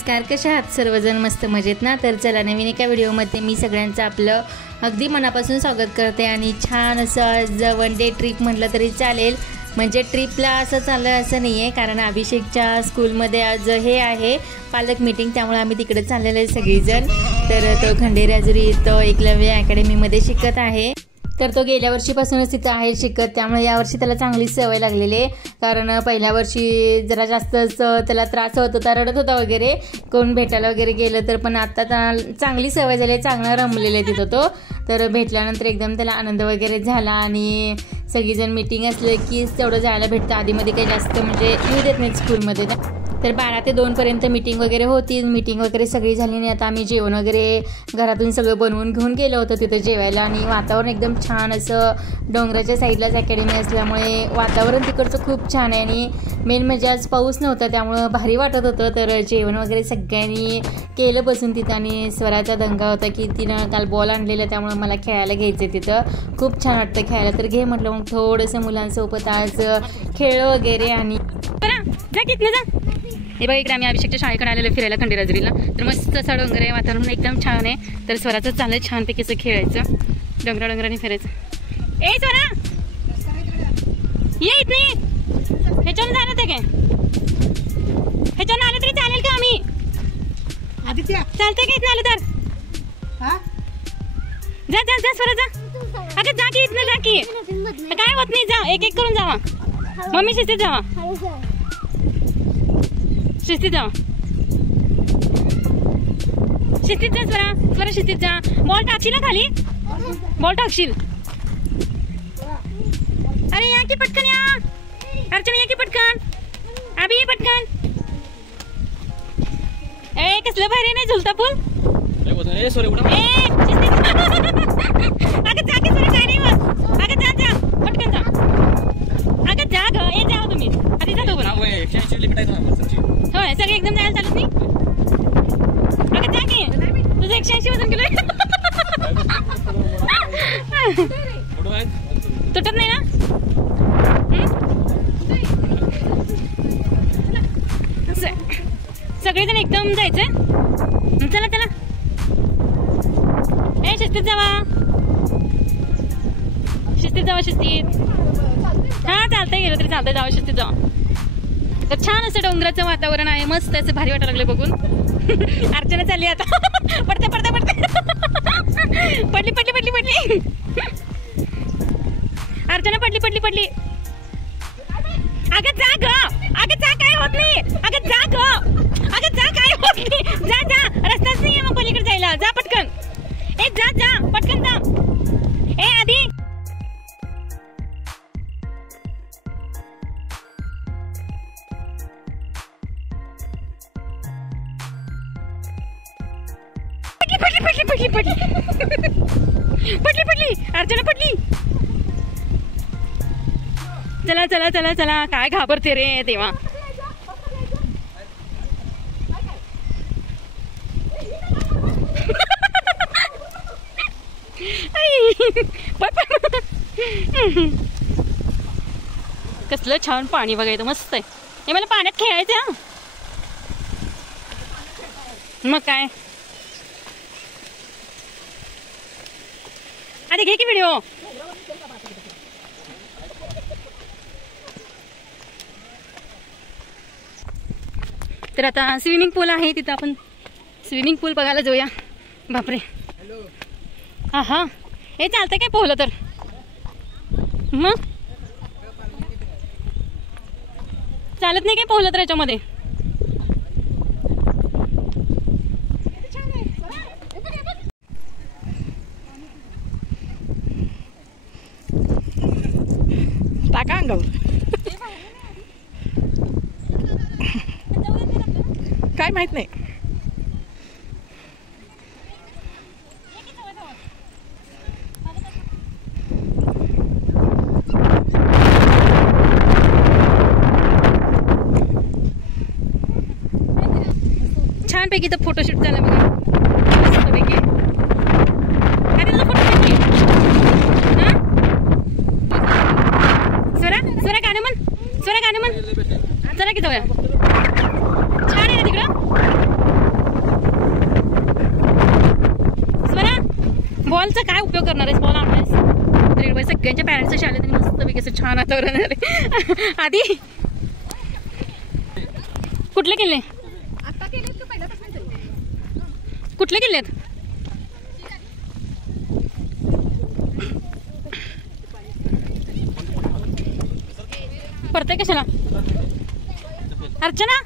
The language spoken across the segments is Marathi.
नमस्कार, कशा आहात सर्वजण? मस्त मजेत ना? तर चला नवीन एका व्हिडिओमध्ये मी सगळ्यांचं आपलं अगदी मनापासून स्वागत करते आणि छान असं आज वन डे ट्रिप म्हटलं तरी चालेल. म्हणजे ट्रिपला असं चाललं असं नाही आहे, कारण अभिषेकच्या स्कूलमध्ये आज हे आहे पालक मीटिंग, त्यामुळे आम्ही तिकडे चाललेलो आहे सगळीजण. तर तो खंडेराजुरी तो एकलव्य अकॅडमीमध्ये शिकत आहे. तर तो गेल्या वर्षीपासूनच तिथं आहे शिकत, त्यामुळे यावर्षी त्याला चांगली सवय लागलेली आहे. कारण पहिल्या वर्षी जरा जास्तच त्याला त्रास होत होता, रडत होता वगैरे, कोण भेटायला वगैरे गेलं तर. पण आता चांगली सवय झाली आहे, चांगला रमलेला आहे तिथं तो. तर भेटल्यानंतर एकदम त्याला आनंद वगैरे झाला आणि सगळीजण मीटिंग असलं की तेवढं जायला भेटतं. आधीमध्ये काही जास्त म्हणजे येऊ देत नाहीत स्कूलमध्ये. तर 12 ते 2 पर्यंत मीटिंग वगैरे होती. मीटिंग वगैरे सगळी झाली आणि आता आम्ही जेवण वगैरे घरातून सगळं बनवून घेऊन गेलो होतो तिथं जेवायला. आणि वातावरण एकदम छान असं, डोंगराच्या साईडलाच अकॅडमी असल्यामुळे वातावरण तिकडचं खूप छान आहे. आणि मेन म्हणजे आज पाऊस नव्हता, त्यामुळं भारी वाटत होतं. तर जेवण वगैरे सगळ्यांनी केलं बसून तिथं. आणि स्वराचा दंगा होता की तिनं काल बॉल आणलेला, त्यामुळं मला खेळायला घ्यायचं तिथं. खूप छान वाटतं खेळायला, तर घे म्हटलं. मग थोडंसं मुलांसोबत आज खेळ वगैरे. आणि हे बघा, इकडे आम्ही अभिषेकच्या शाळेकडे आलेलो फिरायला खंडेराजुरीला. तर मस्त असं डोंगर आहे, वातावरण एकदम छान आहे. तर स्वराचं चाललंय छानपैकी असं खेळायचं, डोंगराने फिरायचं. ए स्वरा, ये इथे, ह्याच्यावर झालं ते काय, ह्याच्यावर आलं तरी चालेल का? आम्ही आदित्य चालतंय का इथं आलं तर? जा जा जा स्वरा, जा. अगं जा की इथनं, जा की, काय होत नाही, जा. एक एक करून जावा. मम्मी शिस्तीत जावा, शिस्तीत जा, शिस्तीत जा स्वरा, स्वरा शिस्तीत जा. बॉल टाकशील ना खाली, बॉल टाकशील. अरे या की पटकन, या अर्चना, या की पटकन, अभि ये पटकन. ए कसलं भारी नाही झुलता पूल. अगं जा की स्वरा, काय नाही होत. अगं जा जा पटकन जा. अगं जा ग, ए जाओ तुम्ही आधी, जा तो. होय, सगळे एकदम जायला चालत नाही. अगं जा की, तुझं 180 वजन किलो तुटत नाही ना? सगळेजण एकदम जायचं. चला चला, ए शिस्तीत जावा, शिस्तीत जावा, शिस्तीत. हा चालतंय, गेलं तरी चालतंय, जावा शिस्तीत जावा. तर छान असं डोंगराचं वातावरण आहे, मस्त असं भारी वाटायला लागलं बघून. अर्चना चालली आता, पडते पडते पडते, पडली पडली पडली पडली, अर्चना पडली पडली पडली. अगं जा ग, अगं जा, काय होत नाही. अगं जा ग, अगं जा, काय होत नाही. जा जा, रस्ताच नाहीये मग पलीकडे जायला, जा पटकन. ए जा जा पटकन जा. ए आधी पडली पडली पडली पडली पडली पडली, अर्चना पडली. चला चला चला चला, काय घाबरते रे तेव्हा. कसलं छान पाणी बघायचं, मस्त आहे. हे मला पाण्यात खेळायचं. मग काय, आधी घे की व्हिडिओ. तर आता स्विमिंग पूल आहे तिथं, आपण स्विमिंग पूल बघायला जाऊया. बापरे, हा हा, हे चालतंय काय पोहलं तर? मग चालत नाही काय पोहलं तर याच्यामध्ये? टाका अंगावर, काय माहित नाही. छानपैकी तर फोटोशूट झाला बघा, मस्तपैकी. अरे तुझा फोटो घेतली. स्वरा, स्वरा गाणं म्हण, स्वरा गाणं म्हण. चला की जाऊया, छान आहे ना तिकडं. काय उपयोग करणार आहे बॉल आणलायस तर सगळ्यांच्या पॅरेंट्स असे आले तरी मस्तपैकी असं छान वातावरण झाले. आधी कुठले किल्ले कुठले किल्लेत पडते कशाला अर्चना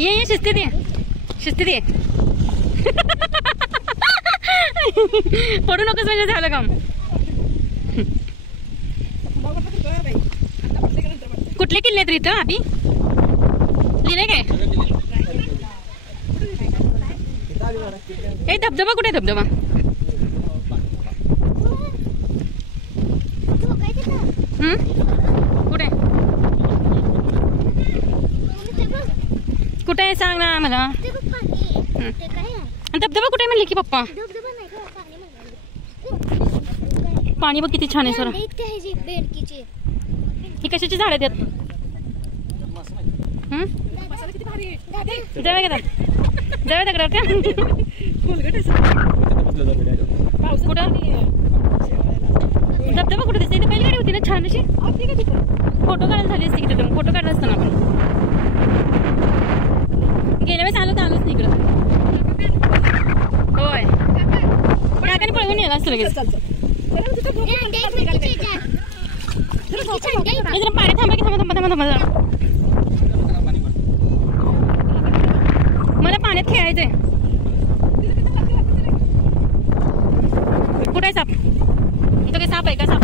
ये शिस्तीत ये पडू नकोस म्हणजे झालं काम. कुठले किल्ले आहेत इथं आधी लिहिले काय ए धबधबा कुठे धबधबा कुठे कुठे आहे सांग ना मला. धबधबा कुठे म्हणले की पप्पा पाणी बघ किती छान आहे सर. ही कशाची झाड आहेत जाऊया दगडावर का कुठं धबधबा कुठे दिसते पहिली गाडी होती ना छान अशी फोटो काढायला झाली असते की फोटो काढला असताना आपण गेल्या वेळेस आलोच नाही इकडं. होय काकाने पळवून येणार असतं लगेच. पाणी थांबा मला पाण्यात खेळायचंय. कुठे आहे साप तो काय साप आहे का साप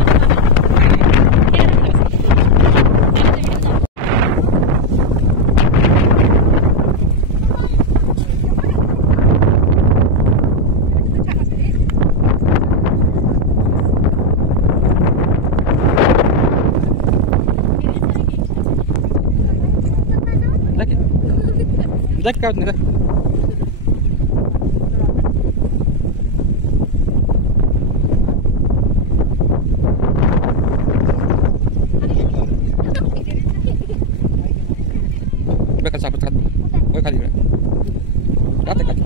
Dak kaart nere. Bakal sapat kat. Oi kali gede. Kate kate.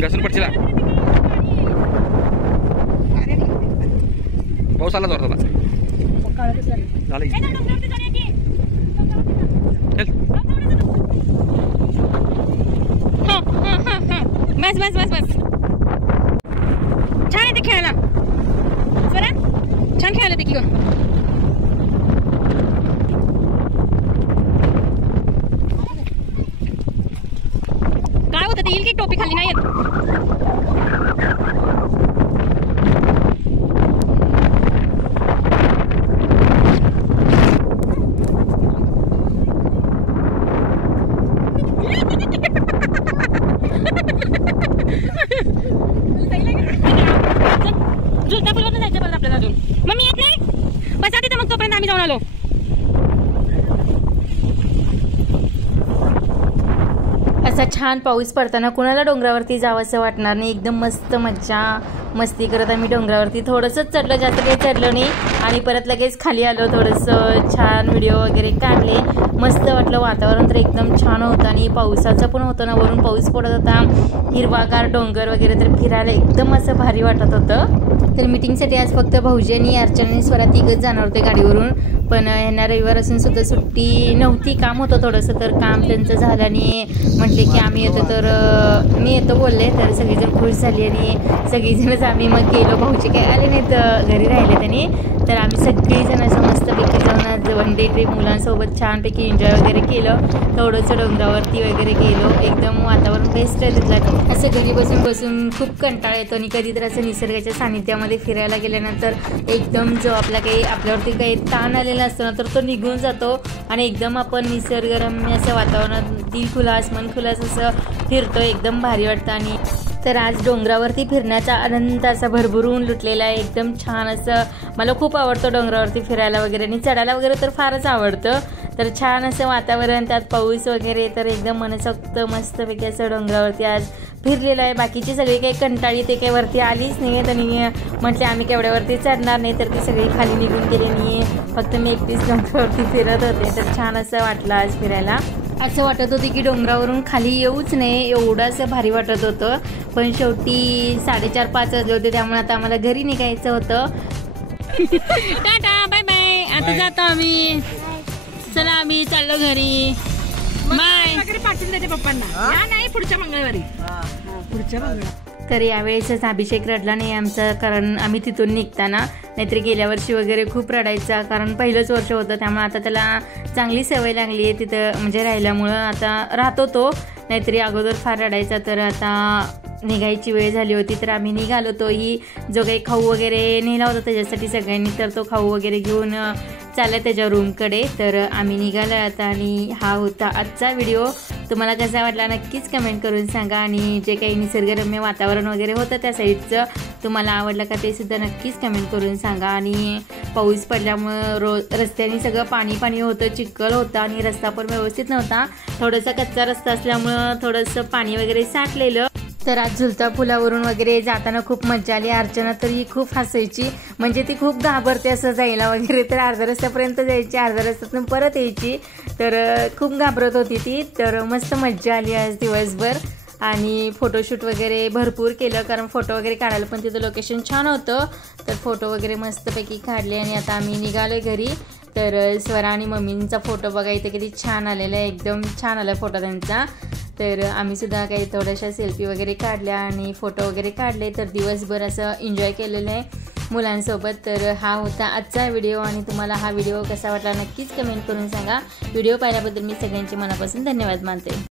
Gasun percila. Paus आला जोरात आता. झालं. बस छान आहे ते खेळायला स्वरा छान खेळायला ते की ग. काय होतं ते येईल की टोपी खाली नाही येत. झुलता फुलवत जायचं परत आपल्याला अजून. मम्मी येत नाही बस आधी तर मग तोपर्यंत आम्ही जाऊन आलो. असा छान पाऊस पडताना कुणाला डोंगरावरती जावं असं वाटणार नाही. एकदम मस्त मज्जा मस्ती करत आम्ही डोंगरावरती थोडंसंच चढलं जास्त काही चढलं नाही आणि परत लगेच खाली आलो. थोडंसं छान व्हिडिओ वगैरे काढले. मस्त वाटलं वातावरण तर एकदम छान होतं आणि पावसाचं पण होतं ना वरून पाऊस पडत होता हिरवागार डोंगर वगैरे तर फिरायला एकदम असं भारी वाटत होतं. तर मीटिंगसाठी आज फक्त भाऊजी आणि अर्चना स्वरा तिघच जाणार होते गाडीवरून पण ह्यांना रविवार असून सुद्धा सुट्टी नव्हती. काम होतं थोडंसं तर काम त्यांचं झालं आणि म्हटले की आम्ही येतो तर मी येतो बोलले. तर सगळीजण खुश झाली आणि सगळीजणच आम्ही मग गेलो. भाऊजी काय आले नाहीत घरी राहिले त्यांनी. तर आम्ही सगळीजण असं मस्तपैकी जाऊन आज वन डे ट्रिप मुलांसोबत छानपैकी एन्जॉय वगैरे केलं. थोडंसं डोंगरावरती वगैरे गेलो. एकदम वातावरण बेस्ट आहे तिथलं. असं घरी बसून बसून खूप कंटाळा येतो आणि कधी तर असं निसर्गाच्या सानिध्यामध्ये फिरायला गेल्यानंतर एकदम जो आपला काही आपल्यावरती काही ताण आलेला असतो ना तर तो निघून जातो आणि एकदम आपण निसर्गरम्य असं वातावरणात दिल खुलास मन खुलास असं फिरतो. एकदम भारी वाटतं. आणि तर आज डोंगरावरती फिरण्याचा आनंद असा भरभरून लुटलेला आहे. एकदम छान असं मला खूप आवडतं डोंगरावरती फिरायला वगैरे आणि चढायला वगैरे तर फारच आवडतं. तर छान असं वातावरण, त्यात पाऊस वगैरे, तर एकदम मनसोक्त मस्तपैकी असं डोंगरावरती आज फिरलेलं आहे. बाकीची सगळी काही कंटाळी ते काही वरती आलीच नाही आहेत आणि म्हटले आम्ही केवढ्यावरती चढणार नाही, तर ती सगळी खाली निघून गेली आणि फक्त मी एकटीच डोंगरावरती फिरत होते. तर छान असं वाटलं आज फिरायला. असं वाटत होतं की डोंगरावरून खाली येऊच नाही, एवढं असं भारी वाटत होतं. पण शेवटी 4:30-5 वाजले होते, त्यामुळे आता आम्हाला घरी निघायचं होतं. टाटा बाय बाय, आता जातो आम्ही. चला आम्ही चाललो घरी. बाय वगैरे पाठवून देते पप्पांना. नाही पुढच्या मंगळवारी. तर यावेळेसच अभिषेक रडला नाही आमचा, कारण आम्ही तिथून निघताना, नाहीतर गेल्या वर्षी वगैरे खूप रडायचा, कारण पहिलंच वर्ष होतं. त्यामुळे आता त्याला चांगली सवय लागली आहे तिथं म्हणजे राहिल्यामुळं. आता राहतो तो, नाहीतरी अगोदर फार रडायचा. तर आता निघायची वेळ झाली होती, तर आम्ही निघालो. तोही जो काही खाऊ वगैरे नेला होता त्याच्यासाठी सगळ्यांनी, तर तो खाऊ वगैरे घेऊन चालला त्याच्या रूमकडे. तर आम्ही निघालो आता. आणि हा होता आजचा व्हिडिओ. तुम्हाला कसा वाटला नक्कीच कमेंट करून सांगा. आणि जे काही निसर्गरम्य वातावरण वगैरे होतं त्या साईडचं तुम्हाला आवडलं का ते सुद्धा नक्कीच कमेंट करून सांगा. आणि पाऊस पडल्यामुळं रस्त्याने सगळं पाणी होतं, चिखल होता आणि रस्ता पण व्यवस्थित नव्हता. थोडासा कच्चा रस्ता असल्यामुळं थोडंसं पाणी वगैरे साठलेलं. तर आज झुलता पुलावरून वगैरे जाताना खूप मजा आली. अर्चना तर ही खूप हसायची, म्हणजे ती खूप घाबरते असं जायला वगैरे. तर अर्ध्या रस्त्यापर्यंत जायची, अर्ध्या रस्त्यातून परत यायची, तर खूप घाबरत होती ती. तर मस्त मजा आली आज दिवसभर. आणि फोटोशूट वगैरे भरपूर केलं, कारण फोटो वगैरे काढायला पण तिथं लोकेशन छान होतं. तर फोटो वगैरे मस्तपैकी काढले आणि आता आम्ही निघालो घरी. तर स्वरा आणि मम्मींचा फोटो बघा इथे किती छान आलेला आहे, एकदम छान आला फोटो त्यांचा. तर आम्ही सुद्धा काही थोड्याशा सेल्फी वगैरे काढल्या आणि फोटो वगैरे काढले. तर दिवसभर असं एन्जॉय केलेलं आहे मुलांसोबत. तर हा होता आजचा व्हिडिओ. आणि तुम्हाला हा व्हिडिओ कसा वाटला नक्कीच कमेंट करून सांगा. व्हिडिओ पाहिल्याबद्दल मी सगळ्यांचे मनापासून धन्यवाद मानते.